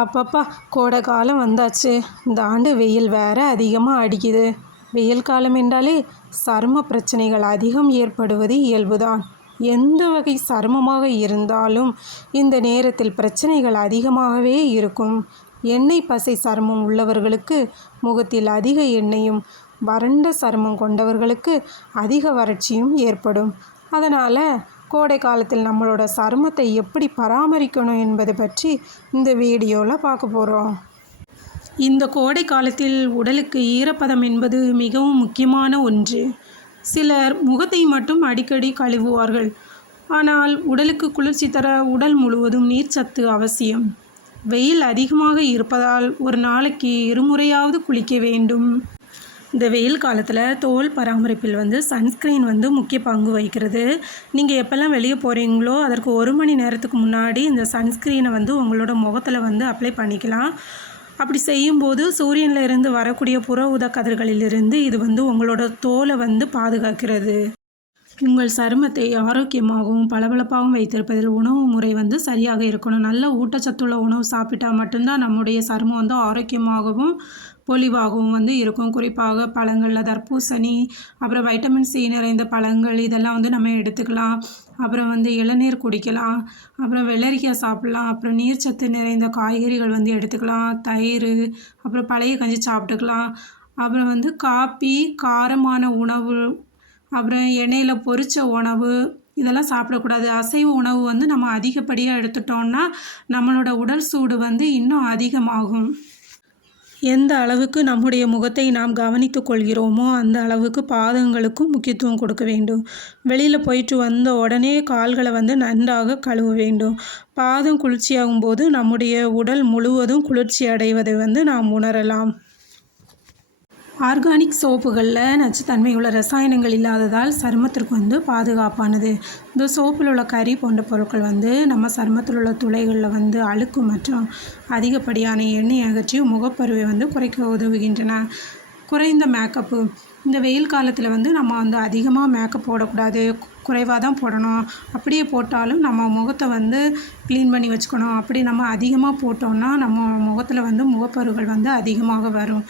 அப்பப்பா, கோடை காலம் வந்தாச்சு. இந்த ஆண்டு வெயில் வேற அதிகமாக அடிக்குது. வெயில் காலம் என்றாலே சரும பிரச்சனைகள் அதிகம் ஏற்படுவது இயல்புதான். எந்த வகை சருமமாக இருந்தாலும் இந்த நேரத்தில் பிரச்சனைகள் அதிகமாகவே இருக்கும். எண்ணெய் பசை சருமம் உள்ளவர்களுக்கு முகத்தில் அதிக எண்ணெயும், வறண்ட சருமம் கொண்டவர்களுக்கு அதிக வறட்சியும் ஏற்படும். அதனால் கோடை காலத்தில் நம்மளோட சருமத்தை எப்படி பராமரிக்கணும் என்பதை பற்றி இந்த வீடியோவில் பார்க்க போகிறோம். இந்த கோடை காலத்தில் உடலுக்கு ஈரப்பதம் என்பது மிகவும் முக்கியமான ஒன்று. சிலர் முகத்தை மட்டும் அடிக்கடி கழுவுவார்கள். ஆனால் உடலுக்கு குளிர்ச்சி தர உடல் முழுவதும் நீர்ச்சத்து அவசியம். வெயில் அதிகமாக இருப்பதால் ஒரு நாளைக்கு 2 முறையாவது குளிக்க வேண்டும். இந்த வெயில் காலத்தில் தோல் பராமரிப்பில் சன்ஸ்க்ரீன் முக்கிய பங்கு வகிக்கிறது. நீங்கள் எப்போல்லாம் வெளியே போகிறீங்களோ அதற்கு 1 மணி நேரத்துக்கு முன்னாடி இந்த சன்ஸ்க்ரீனை உங்களோட முகத்தில் அப்ளை பண்ணிக்கலாம். அப்படி செய்யும்போது சூரியனில் இருந்து வரக்கூடிய புற ஊதா கதிர்களிலிருந்து இது உங்களோட தோலை பாதுகாக்கிறது. உங்கள் சருமத்தை ஆரோக்கியமாகவும் பளபளப்பாகவும் வைத்திருப்பதில் உணவு முறை சரியாக இருக்கணும். நல்ல ஊட்டச்சத்துள்ள உணவு சாப்பிட்டா மட்டும்தான் நம்முடைய சருமம் ஆரோக்கியமாகவும் பொலிவாகவும் இருக்கும். குறிப்பாக பழங்களில் தர்பூசணி, அப்புறம் வைட்டமின் சி நிறைந்த பழங்கள் இதெல்லாம் நம்ம எடுத்துக்கலாம். அப்புறம் இளநீர் குடிக்கலாம். அப்புறம் வெள்ளரிக்காய் சாப்பிட்லாம். அப்புறம் நீர்ச்சத்து நிறைந்த காய்கறிகள் எடுத்துக்கலாம். தயிர், அப்புறம் பழைய கஞ்சி சாப்பிட்டுக்கலாம். அப்புறம் காப்பி, காரமான உணவு, அப்புறம் எண்ணெயில் பொரித்த உணவு இதெல்லாம் சாப்பிடக்கூடாது. அசைவ உணவு நம்ம அதிகப்படியாக எடுத்துட்டோம்னா நம்மளோட உடல் சூடு இன்னும் அதிகமாகும். எந்த அளவுக்கு நம்முடைய முகத்தை நாம் கவனித்து கொள்கிறோமோ அந்த அளவுக்கு பாதங்களுக்கும் முக்கியத்துவம் கொடுக்க வேண்டும். வெளியில் போயிட்டு வந்த உடனே கால்களை நன்றாக கழுவ வேண்டும். பாதம் குளிர்ச்சியாகும் போது நம்முடைய உடல் முழுவதும் குளிர்ச்சி அடைவதை நாம் உணரலாம். ஆர்கானிக் சோப்புகளில் நச்சுத்தன்மை உள்ள ரசாயனங்கள் இல்லாததால் சருமத்திற்கு பாதுகாப்பானது. இந்த சோப்பில் உள்ள கரி போன்ற பொருட்கள் நம்ம சருமத்தில் உள்ள துளைகளில் அழுக்கு மற்றும் அதிகப்படியான எண்ணெய் அகற்றி முகப்பருவை குறைக்க உதவுகின்றன. குறைந்த மேக்கப்பு. இந்த வெயில் காலத்தில் நம்ம அதிகமாக மேக்கப் போடக்கூடாது. குறைவாக தான் போடணும். அப்படியே போட்டாலும் நம்ம முகத்தை க்ளீன் பண்ணி வச்சுக்கணும். அப்படி நம்ம அதிகமாக போட்டோம்னா நம்ம முகத்தில் முகப்பருகள் அதிகமாக வரும்.